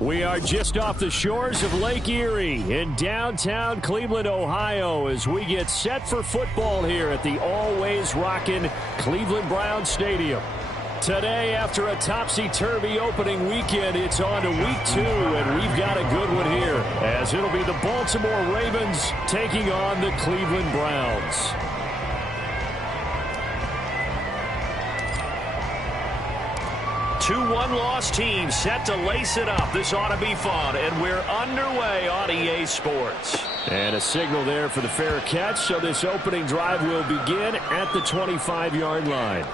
We are just off the shores of Lake Erie in downtown Cleveland, Ohio, as we get set for football here at the always rockin' Cleveland Browns Stadium. Today, after a topsy-turvy opening weekend, it's on to week 2, and we've got a good one here, as it'll be the Baltimore Ravens taking on the Cleveland Browns. Two one-loss teams set to lace it up. This ought to be fun, and we're underway on EA Sports. And a signal there for the fair catch, so this opening drive will begin at the 25-yard line.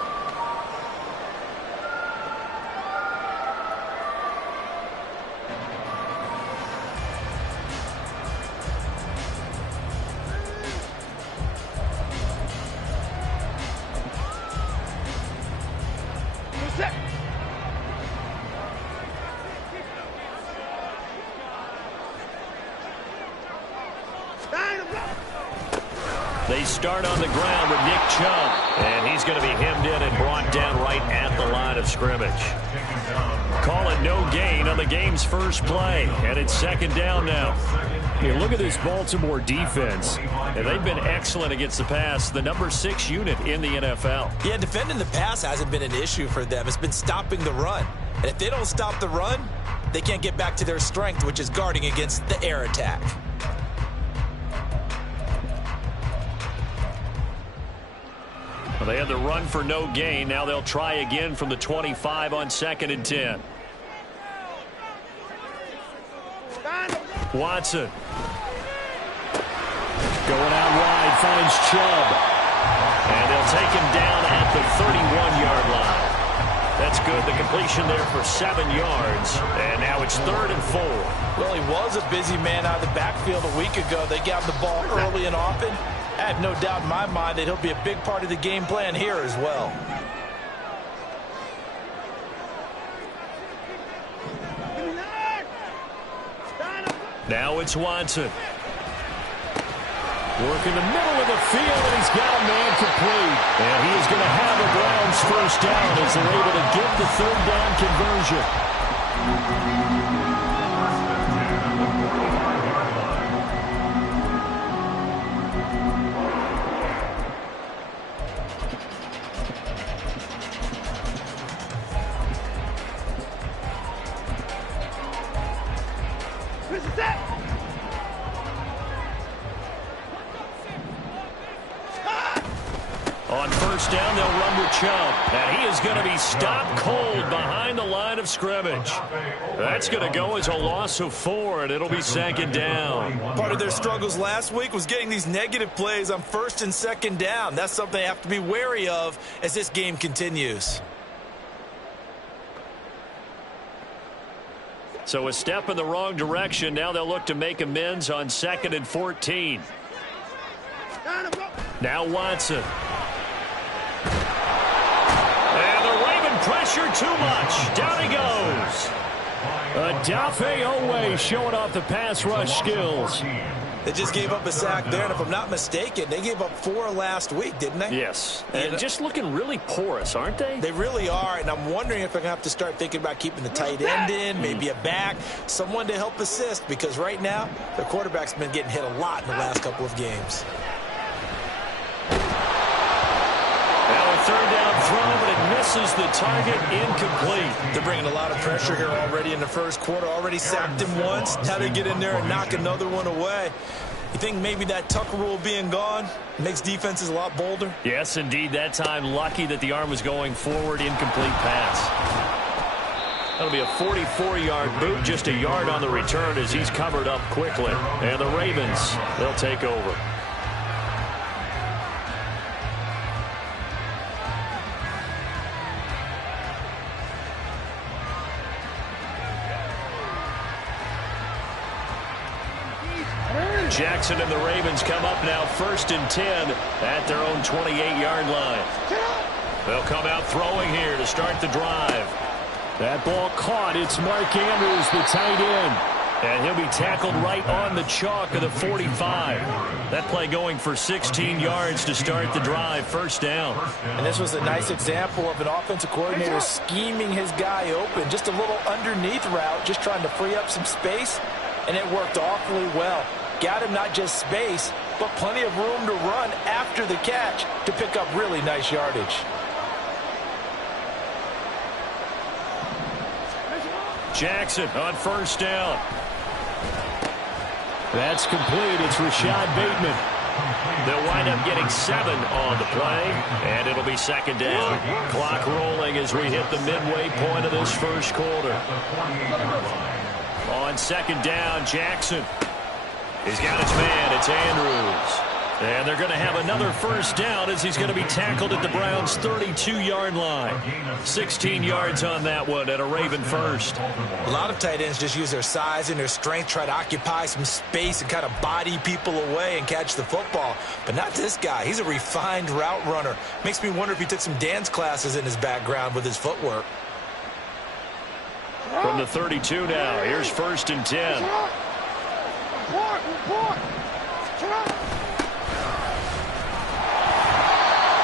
They start on the ground with Nick Chubb, and he's going to be hemmed in and brought down right at the line of scrimmage. Call it no gain on the game's first play, and it's second down now. Here, look at this Baltimore defense, and they've been excellent against the pass, the number 6 unit in the NFL. Yeah, defending the pass hasn't been an issue for them. It's been stopping the run. And if they don't stop the run, they can't get back to their strength, which is guarding against the air attack. Well, they had the run for no gain. Now they'll try again from the 25 on 2nd and 10. Watson. Going out wide, finds Chubb. And they'll take him down at the 31-yard line. That's good. The completion there for 7 yards. And now it's 3rd and 4. Well, he was a busy man out of the backfield a week ago. They got the ball early and often. I have no doubt in my mind that he'll be a big part of the game plan here as well. Now it's Watson. Working the middle of the field, and he's got a man complete. And he is going to have a Browns first down as they're able to get the 3rd down conversion. On first down, they'll run with Chubb. And he is going to be stopped cold behind the line of scrimmage. That's going to go as a loss of 4, and it'll be 2nd down. Part of their struggles last week was getting these negative plays on 1st and 2nd down. That's something they have to be wary of as this game continues. So a step in the wrong direction. Now they'll look to make amends on 2nd and 14. Now Watson. And the Raven pressure too much. Down he goes. Odafe Oweh showing off the pass rush skills. They just gave up a sack there, and if I'm not mistaken, they gave up 4 last week, didn't they? Yes, and just looking really porous, aren't they? They really are, and I'm wondering if they're going to have to start thinking about keeping the tight end in, maybe a back, someone to help assist, because right now, their quarterback's been getting hit a lot in the last couple of games. Now a 3rd down throw, but it misses the target, incomplete. They're bringing a lot of pressure here already in the first quarter. Already sacked him once. Now they get in there and knock another one away. You think maybe that Tucker rule being gone makes defenses a lot bolder? Yes, indeed. That time, lucky that the arm was going forward, incomplete pass. That'll be a 44-yard boot, just a yard on the return as he's covered up quickly. And the Ravens, they'll take over. Jackson and the Ravens come up now 1st and 10 at their own 28-yard line. They'll come out throwing here to start the drive. That ball caught. It's Mark Andrews, the tight end. And he'll be tackled right on the chalk of the 45. That play going for 16 yards to start the drive. 1st down. And this was a nice example of an offensive coordinator scheming his guy open. Just a little underneath route, just trying to free up some space. And it worked awfully well. Got him not just space, but plenty of room to run after the catch to pick up really nice yardage. Jackson on 1st down. That's complete. It's Rashad Bateman. They'll wind up getting 7 on the play, and it'll be 2nd down. Clock rolling as we hit the midway point of this 1st quarter. On 2nd down, Jackson. He's got his man. It's Andrews. And they're going to have another 1st down as he's going to be tackled at the Browns' 32-yard line. 16 yards on that one at a Raven 1st. A lot of tight ends just use their size and their strength, try to occupy some space and kind of body people away and catch the football. But not this guy. He's a refined route runner. Makes me wonder if he took some dance classes in his background with his footwork. From the 32 now, here's 1st and 10.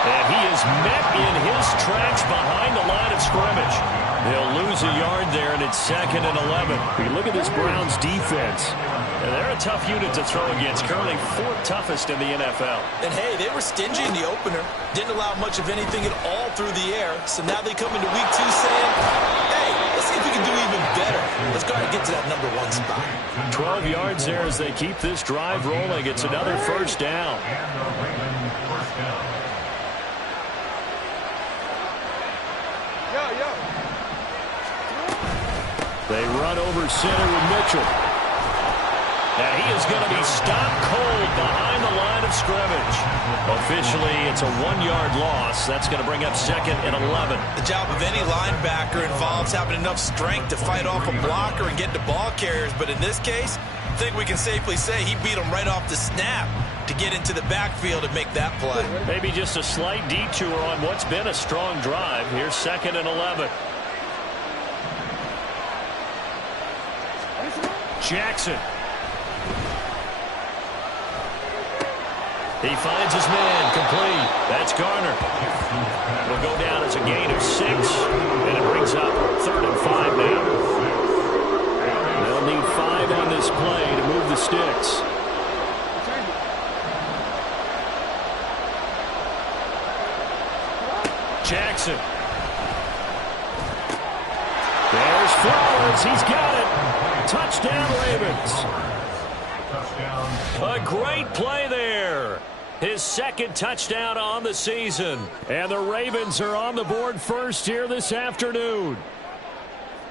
And he is met in his tracks behind the line of scrimmage. They'll lose a yard there, and it's 2nd and 11. We look at this Browns defense, and they're a tough unit to throw against. Currently 4th toughest in the NFL. And, hey, they were stingy in the opener. Didn't allow much of anything at all through the air. So now they come into week 2 saying, hey, let's see if we can do even better. Let's go ahead and get to that number 1 spot. 12 yards there as they keep this drive rolling. It's another 1st down. They run over center with Mitchell. And he is going to be stopped cold behind the line of scrimmage. Officially, it's a 1-yard loss. That's going to bring up 2nd and 11. The job of any linebacker involves having enough strength to fight off a blocker and get to ball carriers. But in this case, I think we can safely say he beat him right off the snap to get into the backfield and make that play. Maybe just a slight detour on what's been a strong drive. Here's 2nd and 11. Jackson. He finds his man, complete. That's Garner. It'll go down as a gain of 6, and it brings up 3rd and 5 now. They'll need 5 on this play to move the sticks. Jackson. There's Flowers. He's got it. Touchdown, Ravens. A great play there. His 2nd touchdown on the season. And the Ravens are on the board first here this afternoon.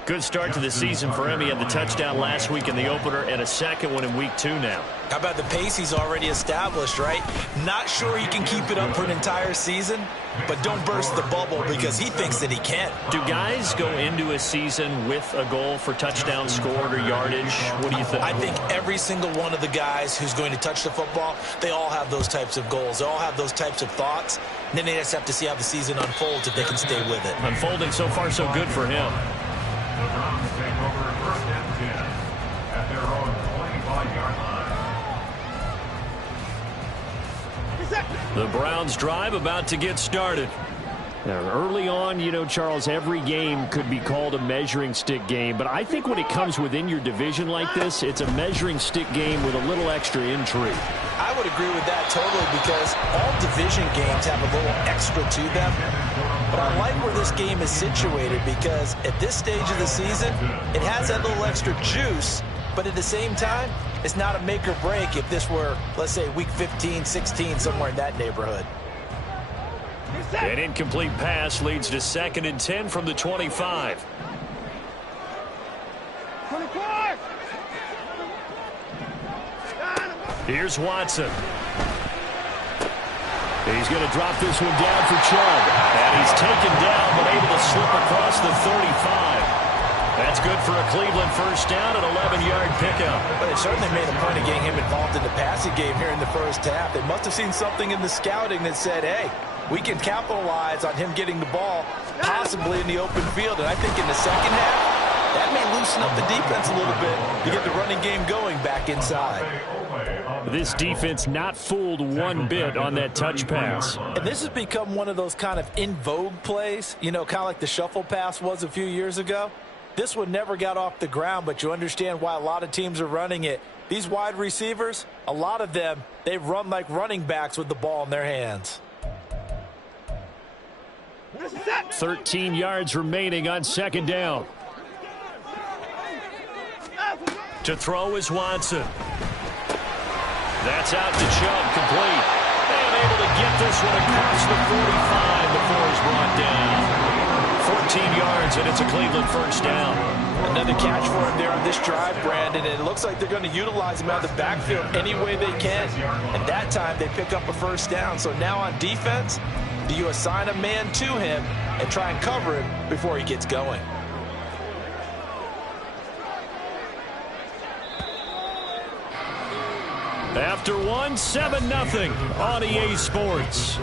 Good start to the season for him. He had the touchdown last week in the opener and a 2nd one in week 2 now. How about the pace he's already established, right? Not sure he can keep it up for an entire season, but don't burst the bubble because he thinks that he can. Do guys go into a season with a goal for touchdown scored or yardage? What do you think? I think every single one of the guys who's going to touch the football, they all have those types of goals. They all have those types of thoughts. And then they just have to see how the season unfolds if they can stay with it. Unfolding so far so good for him. The Browns take over 1st and 10 at their own 25-yard line. The Browns drive about to get started. Now, early on, you know, Charles, every game could be called a measuring stick game. But I think when it comes within your division like this, it's a measuring stick game with a little extra intrigue. I would agree with that totally because all division games have a little extra to them. But I like where this game is situated because at this stage of the season, it has that little extra juice. But at the same time, it's not a make or break if this were, let's say, week 15, 16, somewhere in that neighborhood. An incomplete pass leads to 2nd and 10 from the 25. Here's Watson. He's going to drop this one down for Chubb. And he's taken down but able to slip across the 35. That's good for a Cleveland first down, an 11-yard pickup. But they certainly made a point of getting him involved in the passing game here in the first half. They must have seen something in the scouting that said, hey, we can capitalize on him getting the ball, possibly in the open field. And I think in the second half, that may loosen up the defense a little bit to get the running game going back inside. This defense not fooled one bit on that touch pass. And this has become one of those kind of in vogue plays, you know, kind of like the shuffle pass was a few years ago. This one never got off the ground, but you understand why a lot of teams are running it. These wide receivers, a lot of them, they run like running backs with the ball in their hands. 13 yards remaining on second down. To throw is Watson. That's out to Chubb, complete. And able to get this one across the 45 before he's brought down. 14 yards, and it's a Cleveland first down. Another catch for him there on this drive, Brandon, and it looks like they're going to utilize him out of the backfield any way they can. And that time they pick up a first down. So now on defense, do you assign a man to him and try and cover him before he gets going? After one, 7-0 on EA Sports.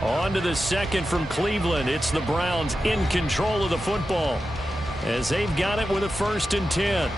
On to the second from Cleveland. It's the Browns in control of the football as they've got it with a 1st and 10.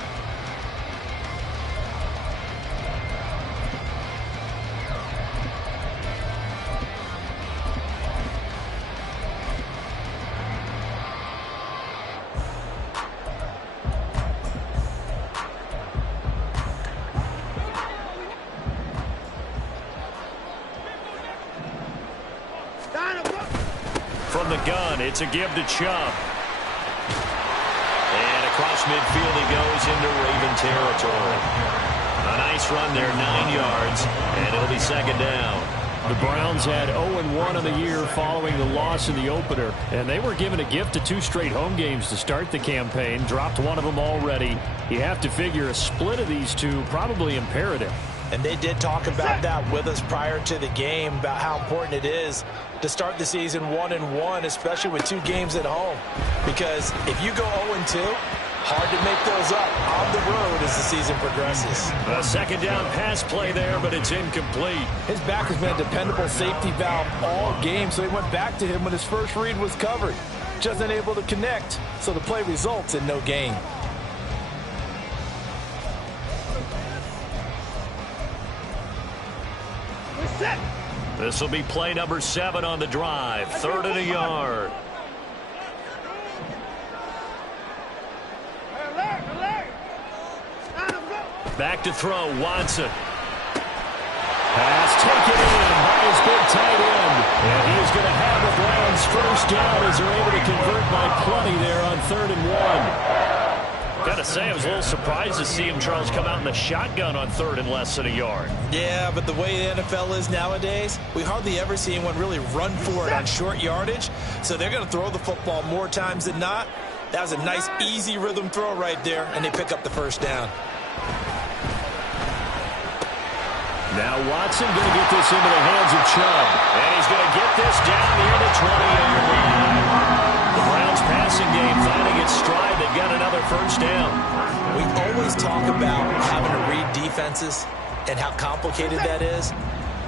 From the gun, it's a give to Chubb. And across midfield he goes into Raven territory. A nice run there, 9 yards, and it'll be second down. The Browns had 0-1 on the year following the loss in the opener, and they were given a gift of 2 straight home games to start the campaign. Dropped one of them already. You have to figure a split of these two probably imperative. And they did talk about that with us prior to the game, about how important it is to start the season 1-1, especially with 2 games at home. Because if you go 0-2, hard to make those up on the road as the season progresses. A second down pass play there, but it's incomplete. His back has been a dependable safety valve all game, so he went back to him when his first read was covered. Just unable to connect, so the play results in no gain. This will be play number 7 on the drive. 3rd and a yard. Back to throw, Watson. Pass taken in by his big tight end. And he is going to have the Browns first down as they're able to convert by plenty there on 3rd and 1. Got to say, I was a little surprised to see him, Charles, come out in the shotgun on 3rd and less than a yard. Yeah, but the way the NFL is nowadays, we hardly ever see anyone really run for it on short yardage. So they're going to throw the football more times than not. That was a nice, easy rhythm throw right there, and they pick up the first down. Now Watson going to get this into the hands of Chubb. And he's going to get this down near the 20-yard line. The Browns passing game finding its stride. They've got another first down. We always talk about having to read defenses and how complicated that is.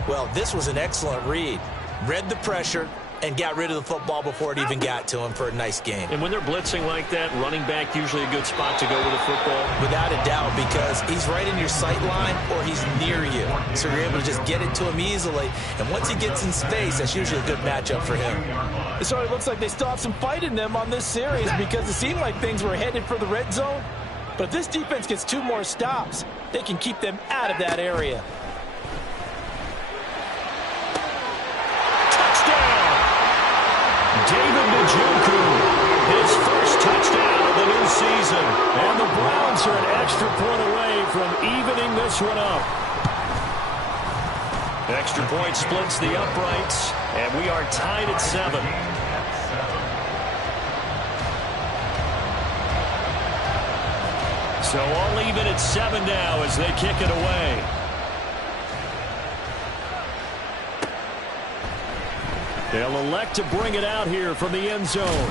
Well, this was an excellent read. Read the pressure and got rid of the football before it even got to him for a nice game. And when they're blitzing like that, running back usually a good spot to go with the football. Without a doubt, because he's right in your sight line or he's near you. So you're able to just get it to him easily. And once he gets in space, that's usually a good matchup for him. It sort of looks like they still have some fight in them on this series because it seemed like things were headed for the red zone. But if this defense gets 2 more stops, they can keep them out of that area. David Njoku, his first touchdown of the new season. And the Browns are an extra point away from evening this one up. Extra point splits the uprights, and we are tied at 7. So all even at 7 now as they kick it away. They'll elect to bring it out here from the end zone.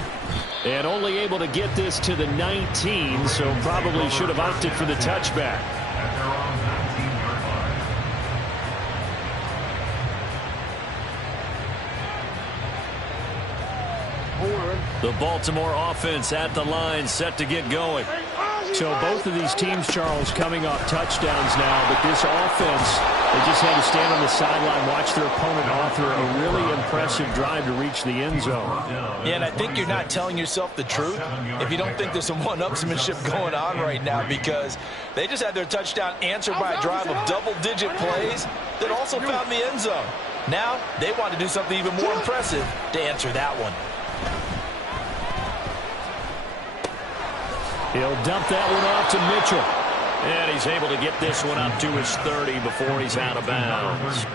And only able to get this to the 19, so probably should have opted for the touchback. The Baltimore offense at the line, set to get going. So both of these teams, Charles, coming off touchdowns now, but this offense, they just had to stand on the sideline, watch their opponent author a really impressive drive to reach the end zone. Yeah, and I think you're not telling yourself the truth if you don't think there's some one-upsmanship going on right now, because they just had their touchdown answered by a drive of double-digit plays that also found the end zone. Now they want to do something even more impressive to answer that one. He'll dump that one off to Mitchell. And he's able to get this one up to his 30 before he's out of bounds.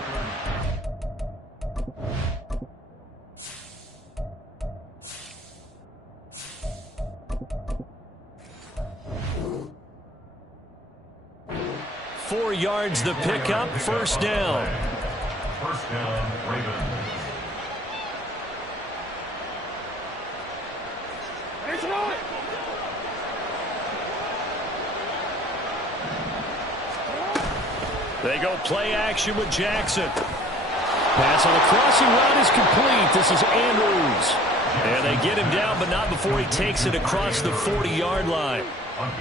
Four yards the pickup, first down. First down, Ravens. They go play action with Jackson. Pass on the crossing route is complete. This is Andrews. And they get him down, but not before he takes it across the 40-yard line.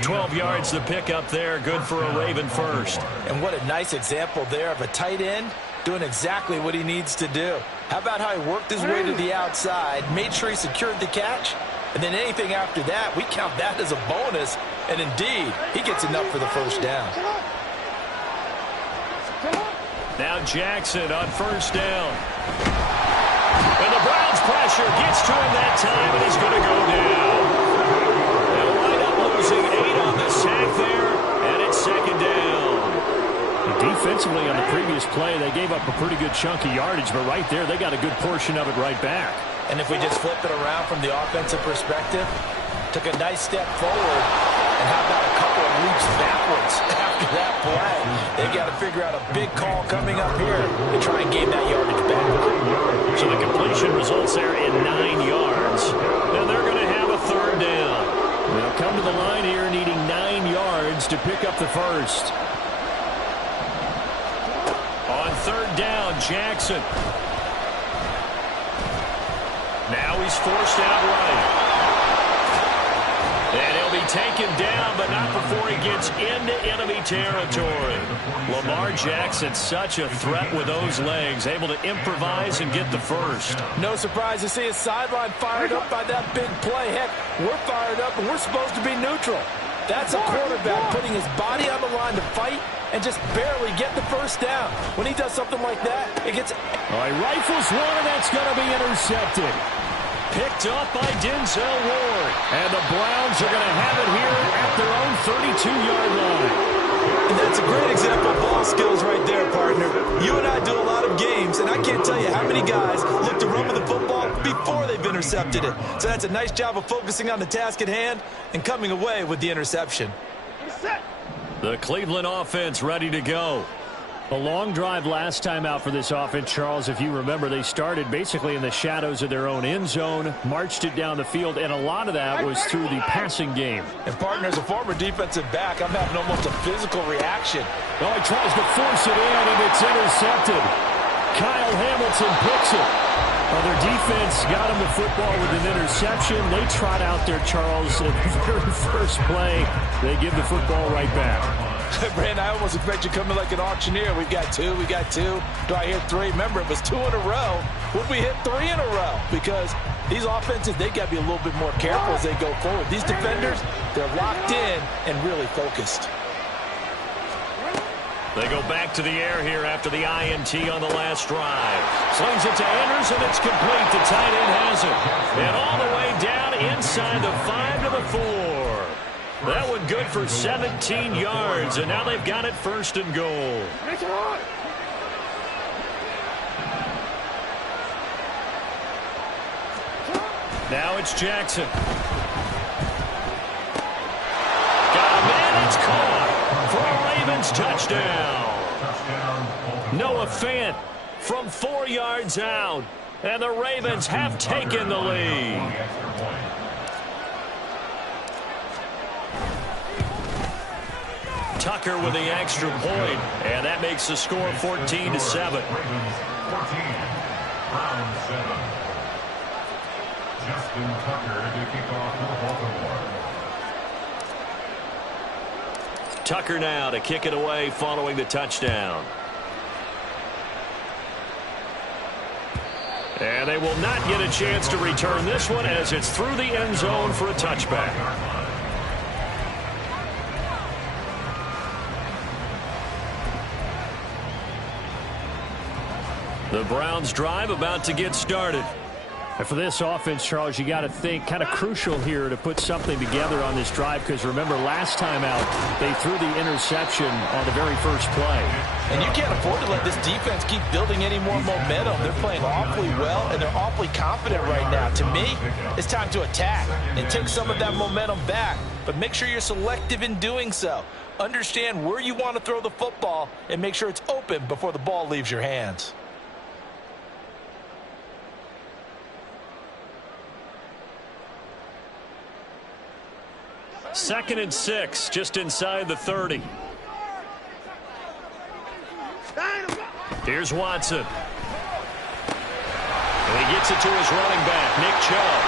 12 yards the pickup there. Good for a Raven first. And what a nice example there of a tight end doing exactly what he needs to do. How about how he worked his way to the outside, made sure he secured the catch, and then anything after that, we count that as a bonus. And indeed, he gets enough for the first down. Now Jackson on first down. And the Browns pressure gets to him that time, and he's going to go down. They'll wind up losing 8 on the sack there, and it's second down. And defensively on the previous play, they gave up a pretty good chunk of yardage, but right there, they got a good portion of it right back. And if we just flip it around from the offensive perspective, took a nice step forward, and how about a couple of leaps backwards after that play? They've got to figure out a big call coming up here to try and gain that yardage back. So the completion results there in 9 yards. And they're going to have a third down. They'll come to the line here needing 9 yards to pick up the first. On third down, Jackson. Now he's forced out right. And he'll be taken down, but not before he gets into enemy territory. Lamar Jackson, such a threat with those legs, able to improvise and get the first. No surprise to see his sideline fired up by that big play. Heck, we're fired up, and we're supposed to be neutral. That's a quarterback putting his body on the line to fight and just barely get the first down. When he does something like that, it gets... He rifles one, and that's going to be intercepted. Picked up by Denzel Ward. And the Browns are going to have it here at their own 32-yard line. And that's a great example of ball skills right there, partner. You and I do a lot of games, and I can't tell you how many guys look to run with the football before they've intercepted it. So that's a nice job of focusing on the task at hand and coming away with the interception. The Cleveland offense ready to go. A long drive last time out for this offense, Charles. If you remember, they started basically in the shadows of their own end zone, marched it down the field, and a lot of that was through the passing game. And, partner, as a former defensive back, I'm having almost a physical reaction. Oh, he tries to force it in, and it's intercepted. Kyle Hamilton picks it. Well, their defense got him the football with an interception. They trot out there, Charles, at the very first play. They give the football right back. Brandon, I almost expect you coming like an auctioneer. We got two. Do I hit 3? Remember, it was 2 in a row. Would we hit 3 in a row? Because these offenses, they got to be a little bit more careful as they go forward. These defenders, they're locked in and really focused. They go back to the air here after the INT on the last drive. Slings it to Andrews, and it's complete. The tight end has it. And all the way down inside the 5 to the 4. That one good for 17 yards, and now they've got it first and goal. Now it's Jackson. Got a man, it's caught for a Ravens touchdown. Noah Fant from 4 yards out. And the Ravens have taken the lead. Tucker with the extra point, and that makes the score 14-7. Ravens 14, Browns 7. Justin Tucker to kick off for Baltimore. Tucker now to kick it away following the touchdown. And they will not get a chance to return this one as it's through the end zone for a touchback. The Browns drive about to get started. And for this offense, Charles, you got to think kind of crucial here to put something together on this drive, because remember last time out they threw the interception on the very first play. And you can't afford to let this defense keep building any more momentum. They're playing awfully well, and they're awfully confident right now. To me, it's time to attack and take some of that momentum back, but make sure you're selective in doing so. Understand where you want to throw the football and make sure it's open before the ball leaves your hands. Second and 6, just inside the 30. Here's Watson. And he gets it to his running back, Nick Chubb.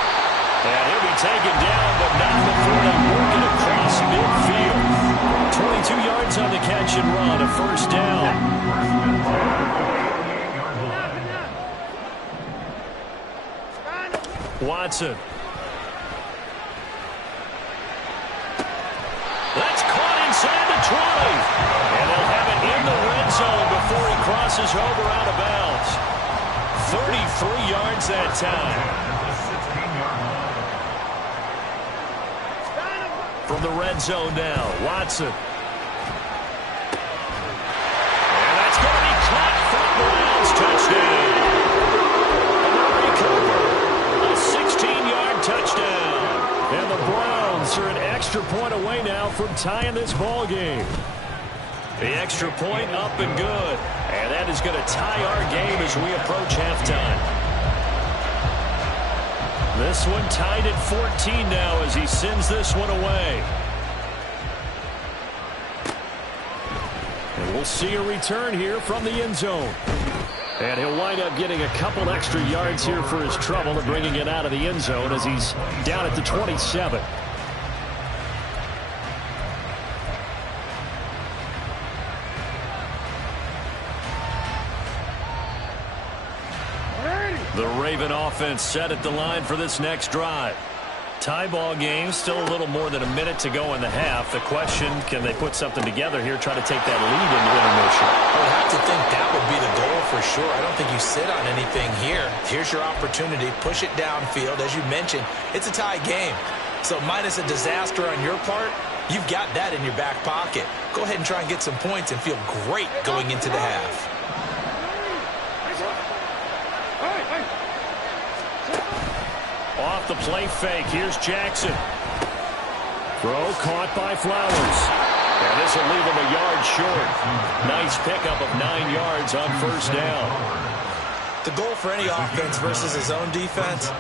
And he'll be taken down, but not before they work it across midfield. 22 yards on the catch and run, a first down. Watson. That's caught inside the 20. And they'll have it in the red zone before he crosses over out of bounds. 33 yards that time. From the red zone now, Watson. And that's going to be caught for Browns touchdown. Amari Cooper, a 16-yard touchdown. And the Browns are an extra point away now from tying this ball game. The extra point up and good. And that is going to tie our game as we approach halftime. This one tied at 14 now as he sends this one away. And we'll see a return here from the end zone. And he'll wind up getting a couple extra yards here for his trouble and bringing it out of the end zone as he's down at the 27. The Raven offense set at the line for this next drive. Tie ball game, still a little more than a minute to go in the half. The question, can they put something together here, try to take that lead into intermission? I would have to think that would be the goal for sure. I don't think you sit on anything here. Here's your opportunity. Push it downfield. As you mentioned, it's a tie game. So minus a disaster on your part, you've got that in your back pocket. Go ahead and try and get some points and feel great going into the half. Off the play fake, here's Jackson. Throw caught by Flowers. And this will leave him a yard short. Nice pickup of 9 yards on first down. The goal for any offense versus his own defense,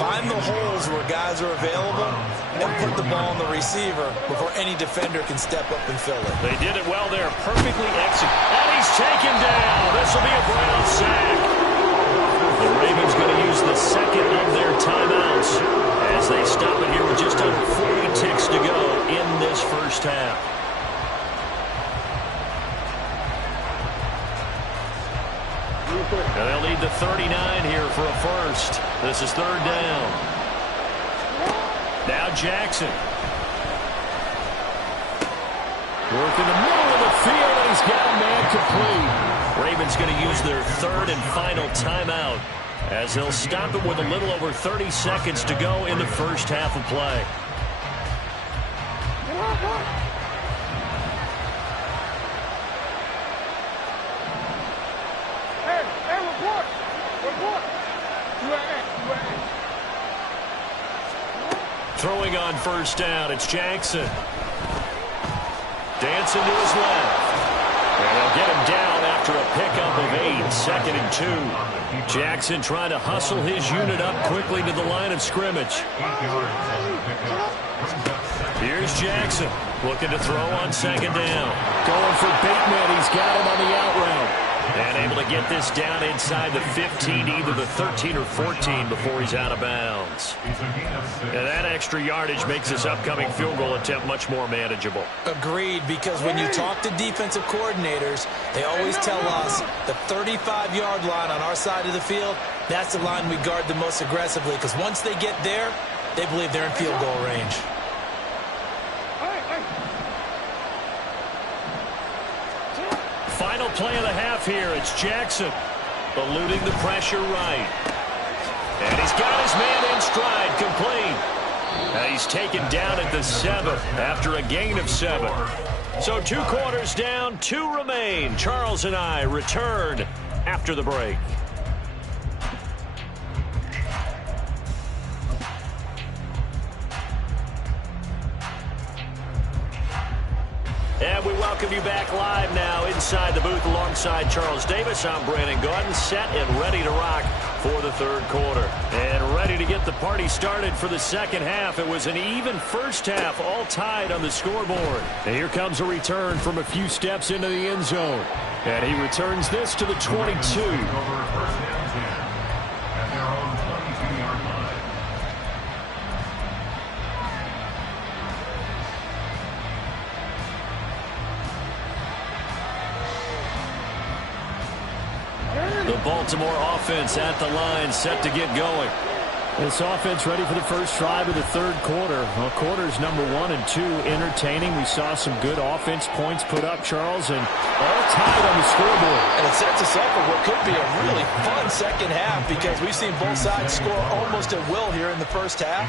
find the holes where guys are available and put the ball on the receiver before any defender can step up and fill it. They did it well there, perfectly executed. And he's taken down. This will be a Brown sack. The Ravens going to use the second of their timeouts as they stop it here with just under 40 ticks to go in this first half. And they'll need the 39 here for a first. This is third down. Now Jackson. Work in the middle of the field, and he's got a man complete. Ravens going to use their third and final timeout as they'll stop it with a little over 30 seconds to go in the first half of play. Throwing on first down, it's Jackson. Dancing to his left. And they'll get him down after after a pickup of 8, 2nd and 2. Jackson trying to hustle his unit up quickly to the line of scrimmage. Here's Jackson looking to throw on 2nd down. Going for Bateman. He's got him on the out route. And able to get this down inside the 15, either the 13 or 14 before he's out of bounds. And that extra yardage makes this upcoming field goal attempt much more manageable. Agreed, because when you talk to defensive coordinators, they always tell us the 35-yard line on our side of the field, that's the line we guard the most aggressively, because once they get there, they believe they're in field goal range. Final play of the half here. It's Jackson eluding the pressure right. And he's got his man in stride, complete. He's taken down at the 7 after a gain of 7. So 2 quarters down, 2 remain. Charles and I return after the break. And we welcome you back live now inside the booth alongside Charles Davis. I'm Brandon Gaudin, set and ready to rock for the 3rd quarter. And ready to get the party started for the 2nd half. It was an even first half, all tied on the scoreboard. And here comes a return from a few steps into the end zone. And he returns this to the 22. The Baltimore offense at the line, set to get going. This offense ready for the first drive of the 3rd quarter. Well, quarters number 1 and 2 entertaining. We saw some good offense points put up, Charles, and all tied on the scoreboard. And it sets us up for what could be a really fun 2nd half, because we've seen both sides score almost at will here in the first half.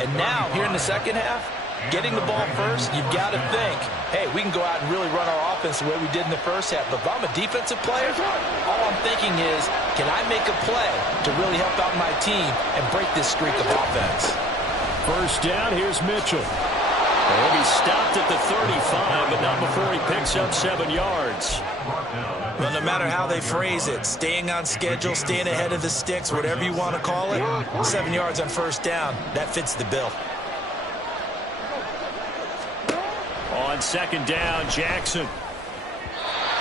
And now, here in the 2nd half, getting the ball first, you've got to think, hey, we can go out and really run our offense the way we did in the first half. But if I'm a defensive player, all I'm thinking is, can I make a play to really help out my team and break this streak of offense? First down, here's Mitchell. And he stopped at the 35, but not before he picks up 7 yards. Well, no matter how they phrase it, staying on schedule, staying ahead of the sticks, whatever you want to call it, 7 yards on first down, that fits the bill. On 2nd down, Jackson.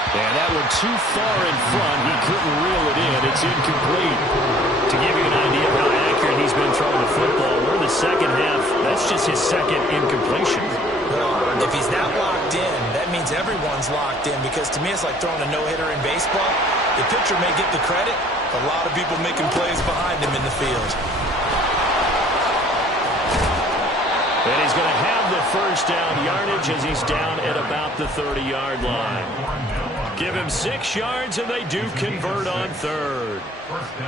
And that one too far in front. He couldn't reel it in. It's incomplete. To give you an idea of how accurate he's been throwing the football, we're in the 2nd half. That's just his 2nd incompletion. Well, if he's not locked in, that means everyone's locked in, because to me it's like throwing a no-hitter in baseball. The pitcher may get the credit, a lot of people making plays behind him in the field. And he's going to have the first down yardage as he's down at about the 30-yard line. Give him 6 yards, and they do convert on 3rd.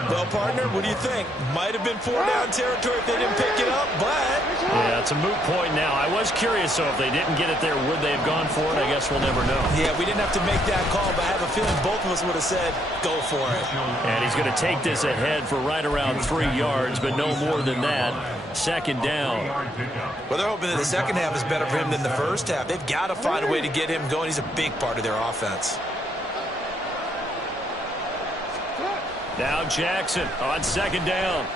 Well, partner, what do you think? Might have been 4-down territory if they didn't pick it up, but... Yeah, it's a moot point now. I was curious, so if they didn't get it there, would they have gone for it? I guess we'll never know. Yeah, we didn't have to make that call, but I have a feeling both of us would have said, go for it. And he's going to take this ahead for right around 3 yards, but no more than that. 2nd down. Well, they're hoping that the 2nd half is better for him than the first half. They've got to find a way to get him going. He's a big part of their offense. Now Jackson on 2nd down.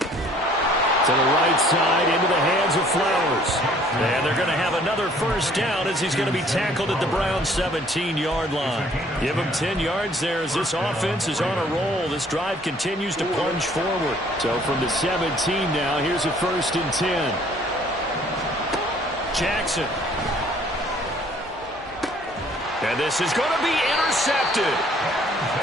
To the right side, into the hands of Flowers. And they're going to have another first down as he's going to be tackled at the Browns' 17-yard line. Give him 10 yards there as this offense is on a roll. This drive continues to plunge forward. So from the 17 now, here's a 1st and 10. Jackson. And this is going to be intercepted.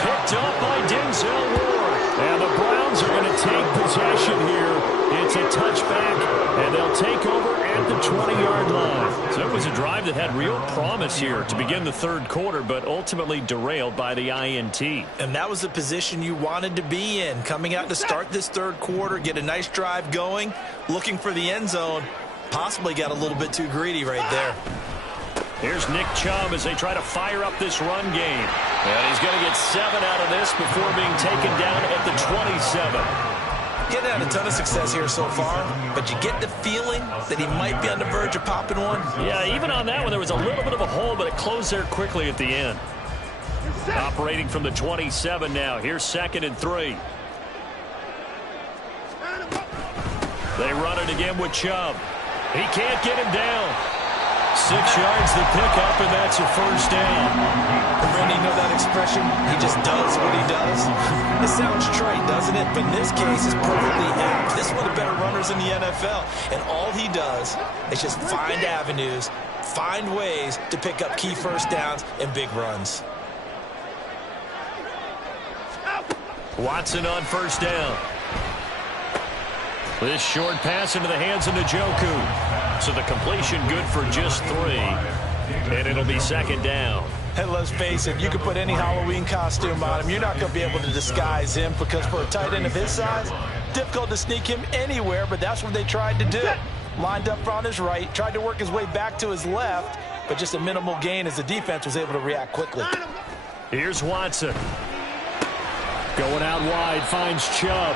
Picked up by Denzel Ward. And the Browns are going to take possession here. It's a touchback, and they'll take over at the 20-yard line. So it was a drive that had real promise here to begin the 3rd quarter, but ultimately derailed by the INT. And that was the position you wanted to be in, coming out to start this 3rd quarter, get a nice drive going, looking for the end zone. Possibly got a little bit too greedy right there. Here's Nick Chubb as they try to fire up this run game. And he's going to get 7 out of this before being taken down at the 27. Getting had a ton of success here so far, but you get the feeling that he might be on the verge of popping one. Yeah, even on that one, there was a little bit of a hole, but it closed there quickly at the end. Operating from the 27 now. Here's 2nd and 3. They run it again with Chubb. He can't get him down. 6 yards the pickup, and that's a first down. Randy, you know that expression? He just does what he does. It sounds trite, doesn't it? But in this case, it's perfectly apt. This is one of the better runners in the NFL. And all he does is just find avenues, find ways to pick up key first downs and big runs. Watson on first down. This short pass into the hands of Njoku. So the completion good for just 3. And it'll be 2nd down. And let's face it, you can put any Halloween costume on him. You're not going to be able to disguise him because for a tight end of his size, difficult to sneak him anywhere, but that's what they tried to do. Lined up on his right, tried to work his way back to his left, but just a minimal gain as the defense was able to react quickly. Here's Watson. Going out wide, finds Chubb.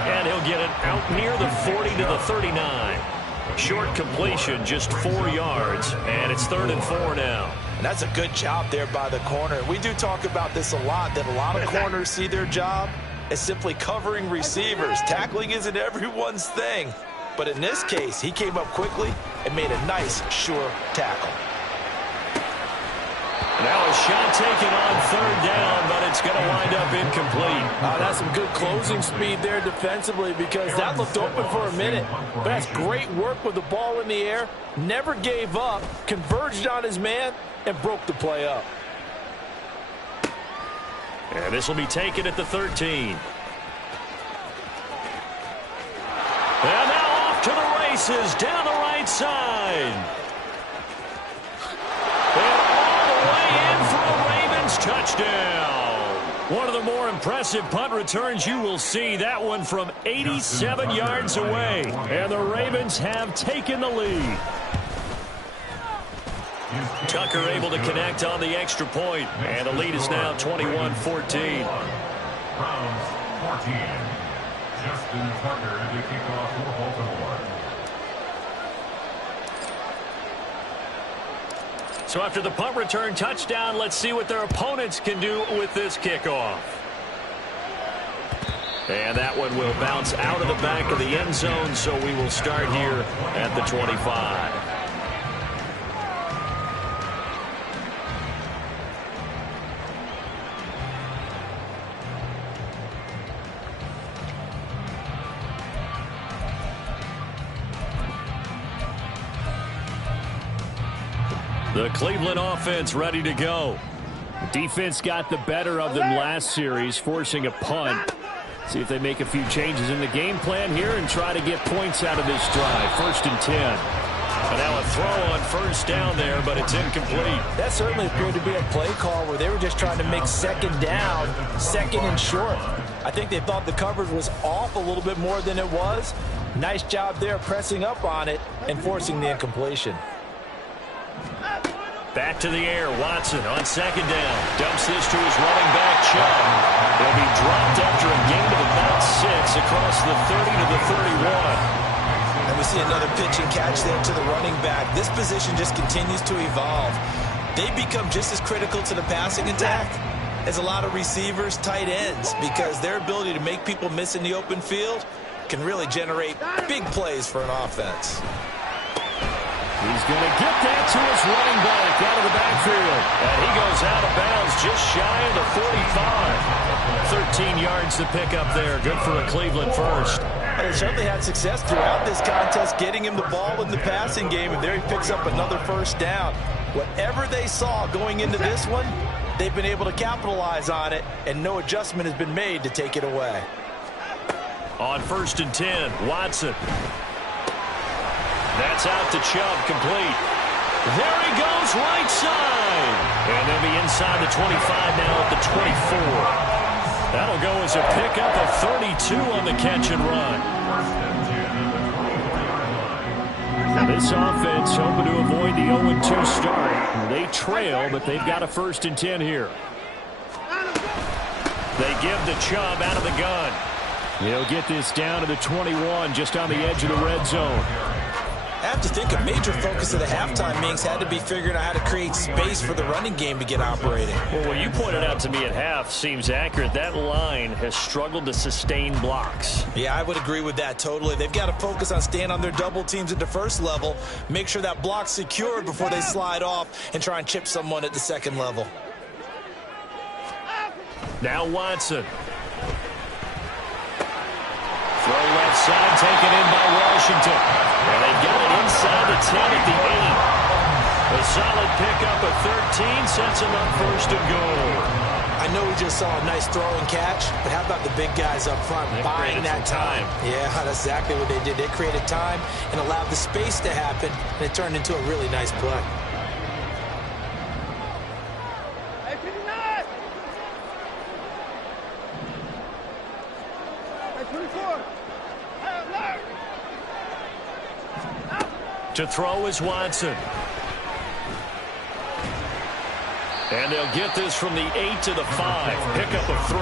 And he'll get it out near the 40 to the 39. Short completion, just 4 yards, and it's 3rd and 4 now. And that's a good job there by the corner. We do talk about this a lot, that a lot of corners see their job as simply covering receivers. Tackling isn't everyone's thing. But in this case, he came up quickly and made a nice, sure tackle. Now a shot taken on 3rd down, but it's going to wind up incomplete. That's some good closing speed there defensively because that looked open for a minute. But that's great work with the ball in the air. Never gave up, converged on his man, and broke the play up. And this will be taken at the 13. And now off to the races down the right side. Touchdown. One of the more impressive punt returns you will see. That one from 87 yards away. And the Ravens have taken the lead. Tucker able to connect on the extra point. And the lead is now 21-14. Browns 14. Justin Tucker to kick off for Baltimore. So after the punt return touchdown, let's see what their opponents can do with this kickoff. And that one will bounce out of the back of the end zone, so we will start here at the 25. The Cleveland offense ready to go. Defense got the better of them last series, forcing a punt. See if they make a few changes in the game plan here and try to get points out of this drive. 1st and 10. And now a throw on first down there, but it's incomplete. That certainly appeared to be a play call where they were just trying to make 2nd down, 2nd and short. I think they thought the coverage was off a little bit more than it was. Nice job there pressing up on it and forcing the incompletion. Back to the air, Watson on 2nd down. Dumps this to his running back, Chubb. He'll be dropped after a gain of about 6 across the 30 to the 31. And we see another pitch and catch there to the running back. This position just continues to evolve. They become just as critical to the passing attack as a lot of receivers, tight ends, because their ability to make people miss in the open field can really generate big plays for an offense. He's going to get that to his running back out of the backfield. And he goes out of bounds just shy of the 45. 13 yards to pick up there. Good for a Cleveland first. And they certainly had success throughout this contest getting him the ball in the passing game. And there he picks up another first down. Whatever they saw going into this one, they've been able to capitalize on it. And no adjustment has been made to take it away. On 1st and 10, Watson. That's out to Chubb, complete. There he goes, right side. And they'll be inside the 25 now at the 24. That'll go as a pickup of 32 on the catch and run. This offense hoping to avoid the 0-2 start. They trail, but they've got a 1st and 10 here. They give the Chubb out of the gun. He'll get this down to the 21, just on the edge of the red zone. I have to think a major focus of the halftime Minks had to be figuring out how to create space for the running game to get operating. Well, what you pointed out to me at half seems accurate. That line has struggled to sustain blocks. Yeah, I would agree with that totally. They've got to focus on staying on their double teams at the first level, make sure that block's secured before they slide off and try and chip someone at the second level. Now Watson. Throw left side, taken in by Washington. And they've got it inside the 10 at the 8. A solid pickup of 13 sets them up first and goal. I know we just saw a nice throw and catch, but how about the big guys up front buying that time? Yeah, that's exactly what they did. They created time and allowed the space to happen, and it turned into a really nice play. To throw is Watson. And they'll get this from the 8 to the 5. Pickup of 3.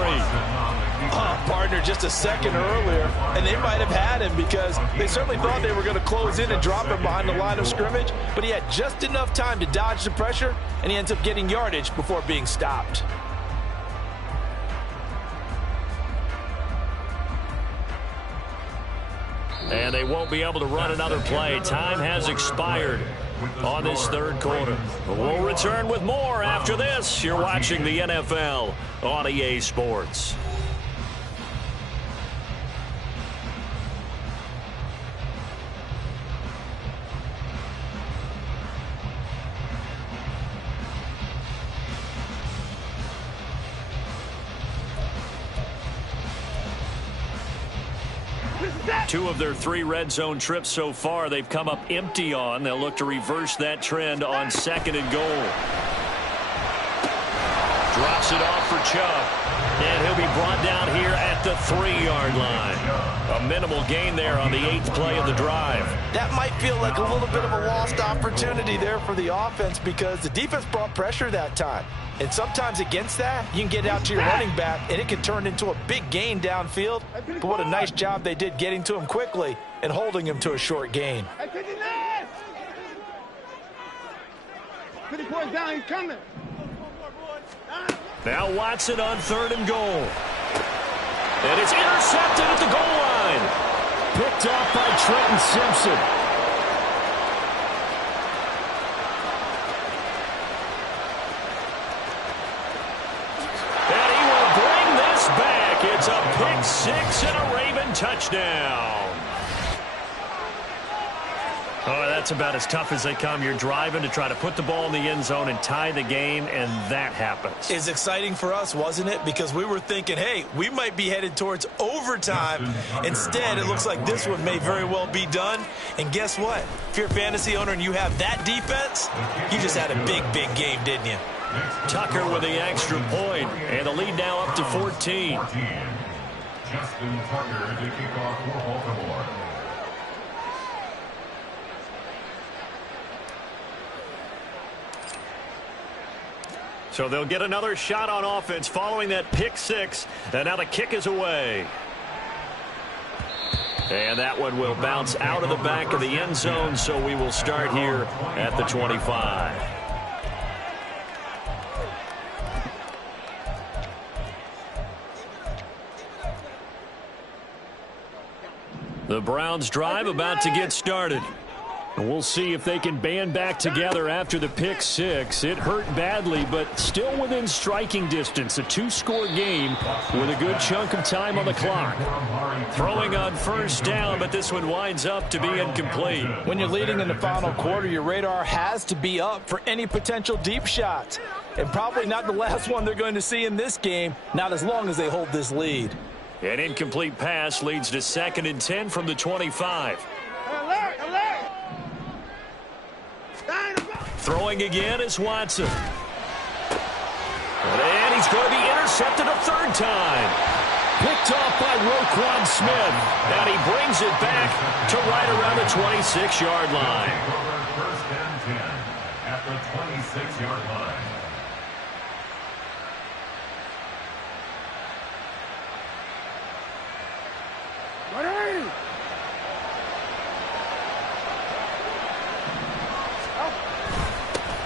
Partner, just a second earlier, and they might have had him because they certainly thought they were going to close in and drop him behind the line of scrimmage, but he had just enough time to dodge the pressure, and he ends up getting yardage before being stopped. And they won't be able to run another play. Time has expired on this third quarter. We'll return with more after this. You're watching the NFL on EA Sports. Two of their 3 red zone trips so far they've come up empty on. They'll look to reverse that trend on second and goal. Drops it off for Chubb. And he'll be brought down here at the 3-yard line. A minimal gain there on the 8th play of the drive. That might feel like a little bit of a lost opportunity there for the offense because the defense brought pressure that time. And sometimes against that, you can get out to your running back, and it can turn into a big gain downfield. But what a nice job they did getting to him quickly and holding him to a short gain. 50 points down, he's coming. Now Watson on 3rd and goal. And it's intercepted at the goal line. Picked off by Trenton Simpson. It's a pick 6 and a Raven touchdown. Oh, that's about as tough as they come. You're driving to try to put the ball in the end zone and tie the game, and that happens. It's exciting for us, wasn't it? Because we were thinking, hey, we might be headed towards overtime. Instead, it looks like this one may very well be done. And guess what? If you're a fantasy owner and you have that defense, you just had a big, big game, didn't you? Tucker with the extra point, and the lead now up to 14. Justin Tucker to kick off for Baltimore. So they'll get another shot on offense following that pick 6, and now the kick is away. And that one will bounce out of the back of the end zone, so we will start here at the 25. The Browns drive about to get started. And we'll see if they can band back together after the pick 6. It hurt badly, but still within striking distance. A 2-score game with a good chunk of time on the clock. Throwing on first down, but this one winds up to be incomplete. When you're leading in the final quarter, your radar has to be up for any potential deep shots. And probably not the last one they're going to see in this game, not as long as they hold this lead. An incomplete pass leads to 2nd and 10 from the 25. Throwing again is Watson. And he's going to be intercepted a 3rd time. Picked off by Roquan Smith. And he brings it back to right around the 26-yard line. First and 10 at the 26-yard line.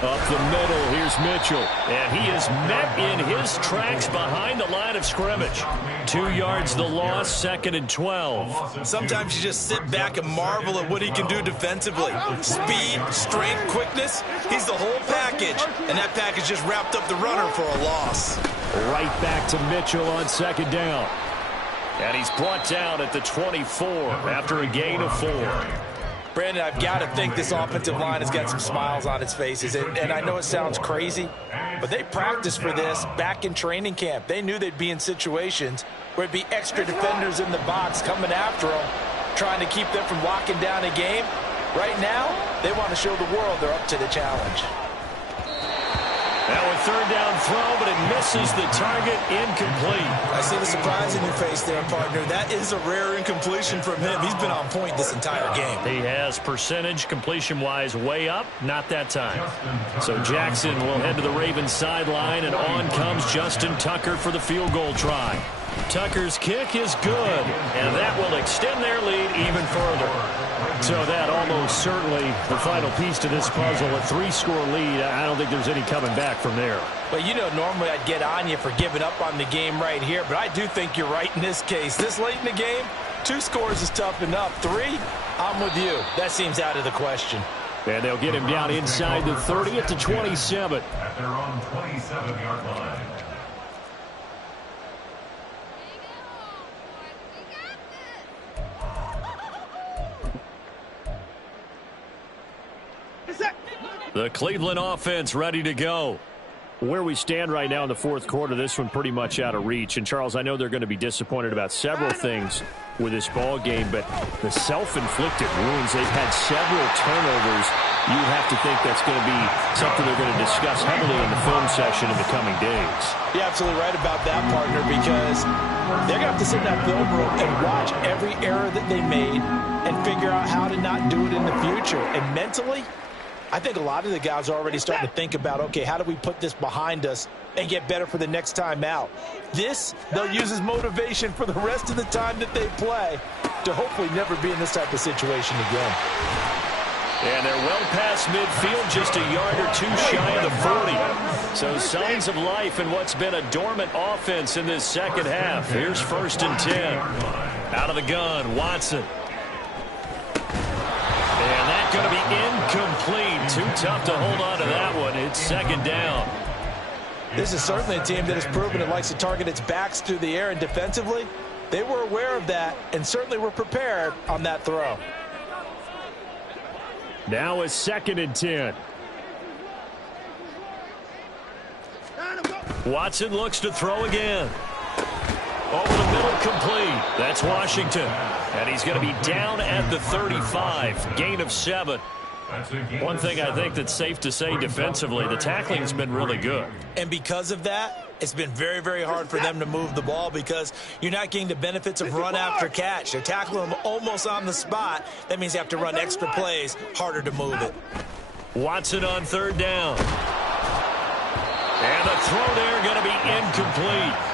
Up the middle, here's Mitchell. And he is met in his tracks behind the line of scrimmage. 2 yards the loss, 2nd and 12. Sometimes you just sit back and marvel at what he can do defensively. Speed, strength, quickness, he's the whole package. And that package just wrapped up the runner for a loss. Right back to Mitchell on 2nd down. And he's brought down at the 24 after a gain of 4. Brandon, I've got to think this offensive line has got some smiles on its faces. And I know it sounds crazy, but they practiced for this back in training camp. They knew they'd be in situations where it'd be extra defenders in the box coming after them, trying to keep them from locking down a game. Right now, they want to show the world they're up to the challenge. Now a 3rd down throw, but it misses the target, incomplete. I see the surprise in your face there, partner. That is a rare incompletion from him. He's been on point this entire game. He has percentage completion-wise way up, not that time. So Jackson will head to the Ravens sideline, and on comes Justin Tucker for the field goal try. Tucker's kick is good, and that will extend their lead even further. So that almost certainly the final piece to this puzzle. A 3-score lead. I don't think there's any coming back from there. Well, you know, normally I'd get on you for giving up on the game right here, but I do think you're right in this case. This late in the game, 2 scores is tough enough. 3, I'm with you. That seems out of the question. And they'll get him down inside the 30 at the 27. At their own 27-yard line. The Cleveland offense ready to go. Where we stand right now in the 4th quarter, this one pretty much out of reach. And, Charles, I know they're going to be disappointed about several things with this ball game, but the self-inflicted wounds, they've had several turnovers. You have to think that's going to be something they're going to discuss heavily in the film session in the coming days. You're absolutely right about that, partner, because they're going to have to sit in that film room and watch every error that they made and figure out how to not do it in the future. And mentally, I think a lot of the guys are already starting to think about, okay, how do we put this behind us and get better for the next time out? This, they'll use as motivation for the rest of the time that they play to hopefully never be in this type of situation again. And they're well past midfield, just a yard or 2 shy of the 40. So signs of life in what's been a dormant offense in this second half. Here's 1st and 10. Out of the gun, Watson. And that's going to be incomplete. Too tough to hold on to that one. It's 2nd down. This is certainly a team that has proven it likes to target its backs through the air, and defensively, they were aware of that and certainly were prepared on that throw. Now it's 2nd and 10. Watson looks to throw again. Over the middle, complete. That's Washington. And he's going to be down at the 35. Gain of 7. One thing I think that's safe to say defensively, the tackling's been really good. And because of that, it's been very, very hard for them to move the ball because you're not getting the benefits of run after catch. They're tackling them almost on the spot. That means you have to run extra plays, harder to move it. Watson on 3rd down. And the throw there going to be incomplete.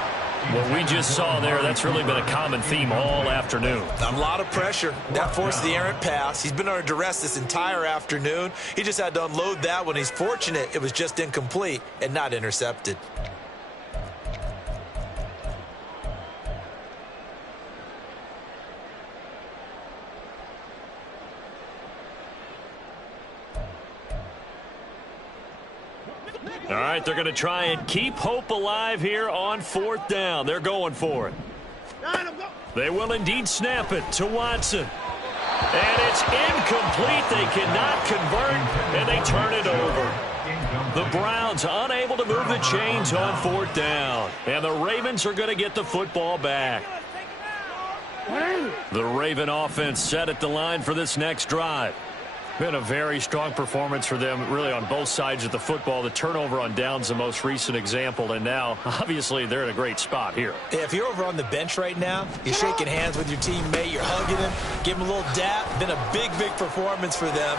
What we just saw there, that's really been a common theme all afternoon. A lot of pressure. That forced the errant pass. He's been under duress this entire afternoon. He just had to unload that one. He's fortunate it was just incomplete and not intercepted. All right, they're going to try and keep hope alive here on 4th down. They're going for it. They will indeed snap it to Watson. And it's incomplete. They cannot convert, and they turn it over. The Browns unable to move the chains on 4th down. And the Ravens are going to get the football back. The Raven offense set at the line for this next drive. Been a very strong performance for them, really, on both sides of the football. The turnover on downs, the most recent example, and now, obviously, they're in a great spot here. Yeah, if you're over on the bench right now, you're shaking hands with your teammate, you're hugging him, give him a little dap. Been a big, big performance for them.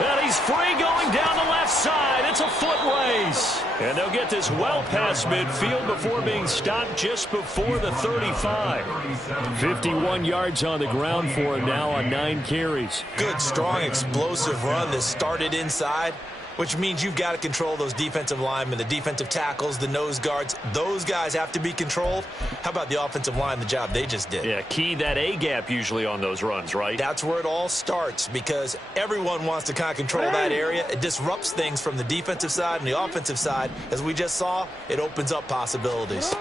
And he's free going down the left side. It's a foot race. And they'll get this well past midfield before being stopped just before the 35. 51 yards on the ground for him now on 9 carries. Good, strong, explosive run that started inside which means you've got to control those defensive linemen, the defensive tackles, the nose guards. Those guys have to be controlled. How about the offensive line, the job they just did? Yeah, key that A-gap usually on those runs, right? That's where it all starts because everyone wants to kind of control that area. It disrupts things from the defensive side and the offensive side. As we just saw, it opens up possibilities.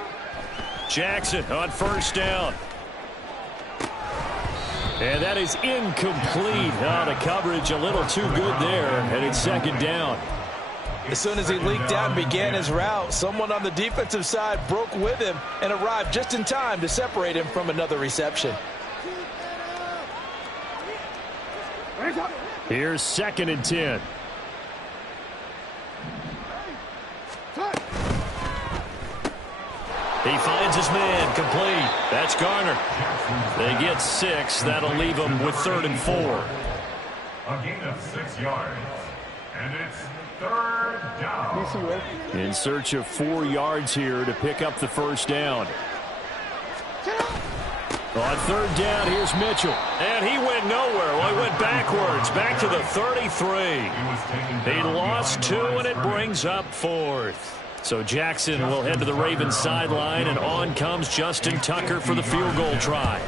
Jackson on first down. And that is incomplete. Oh, the coverage a little too good there, and it's second down. As soon as he leaked out and began his route, someone on the defensive side broke with him and arrived just in time to separate him from another reception. Here's 2nd and 10. He finds his man, complete. That's Garner. They get 6. That'll leave them with 3rd and 4. A gain of 6 yards. And it's 3rd down. In search of 4 yards here to pick up the first down. On 3rd down, here's Mitchell. And he went nowhere. Well, he went backwards, back to the 33. He lost 2, and it brings up 4th. So Jackson will head to the Ravens sideline, and on comes Justin Tucker for the field goal try.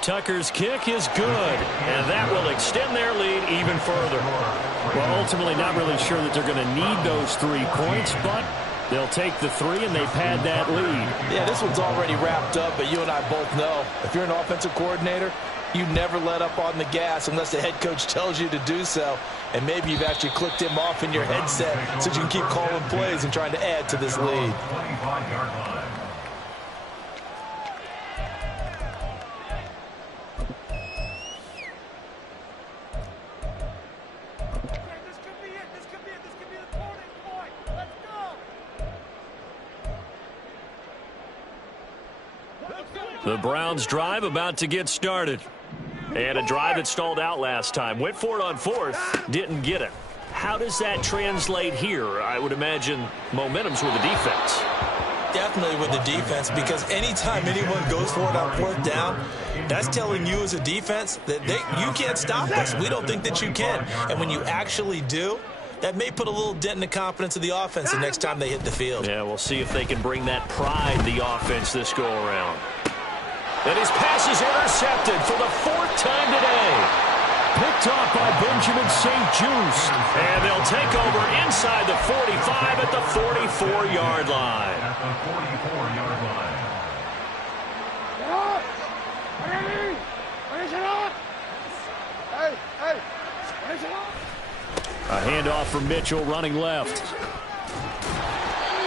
Tucker's kick is good, and that will extend their lead even further. Well, ultimately not really sure that they're going to need those 3 points, but they'll take the 3 and they pad that lead. Yeah, this one's already wrapped up, but you and I both know if you're an offensive coordinator, you never let up on the gas unless the head coach tells you to do so. And maybe you've actually clicked him off in your headset so you can keep calling plays and trying to add to this lead. The Browns drive about to get started. And a drive that stalled out last time. Went for it on 4th, didn't get it. How does that translate here? I would imagine momentum's with the defense. Definitely with the defense, because anytime anyone goes for it on 4th down, that's telling you as a defense that you can't stop us. We don't think that you can. And when you actually do, that may put a little dent in the confidence of the offense the next time they hit the field. Yeah, we'll see if they can bring that pride to the offense this go-around. And his pass is intercepted for the 4th time today. Picked off by Benjamin St. Juste. And they'll take over inside the 45 at the 44-yard line. At the 44-yard line. A handoff from Mitchell running left.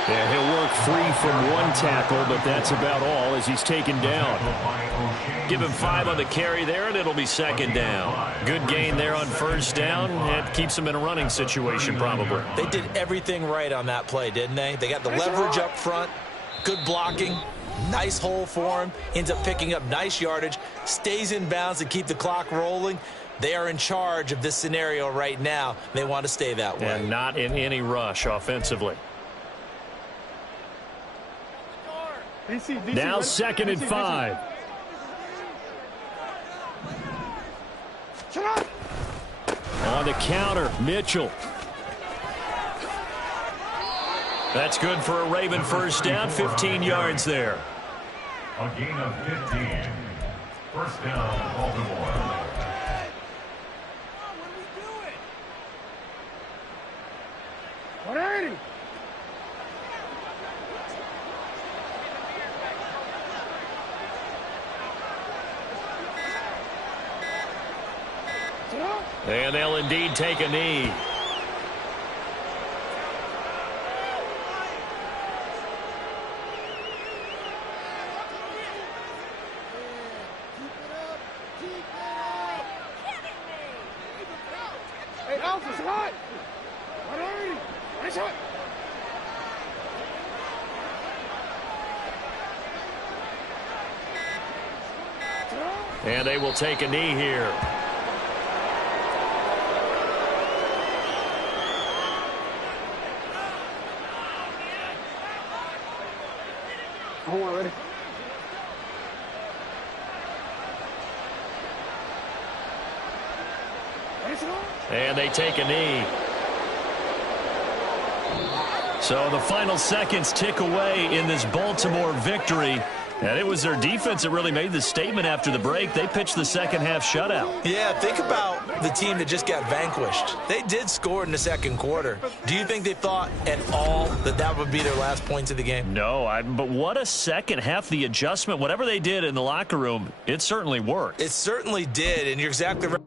Yeah, he'll work free from 1 tackle, but that's about all as he's taken down. Give him 5 on the carry there, and it'll be 2nd down. Good gain there on 1st down. It keeps him in a running situation, probably. They did everything right on that play, didn't they? They got the leverage up front, good blocking, nice hole for him, ends up picking up nice yardage, stays in bounds to keep the clock rolling. They are in charge of this scenario right now. They want to stay that way. And not in any rush offensively. Now 2nd and 5. On the counter, Mitchell. That's good for a Raven first down, 15 yards there. A gain of 15. First down, Baltimore. And they'll indeed take a knee. And they will take a knee here. Ready? And they take a knee. So the final seconds tick away in this Baltimore victory. And it was their defense that really made the statement after the break. They pitched the second half shutout. Yeah, think about the team that just got vanquished. They did score in the second quarter. Do you think they thought at all that that would be their last points of the game? No, but what a second half. The adjustment, whatever they did in the locker room, it certainly worked. It certainly did, and you're exactly right.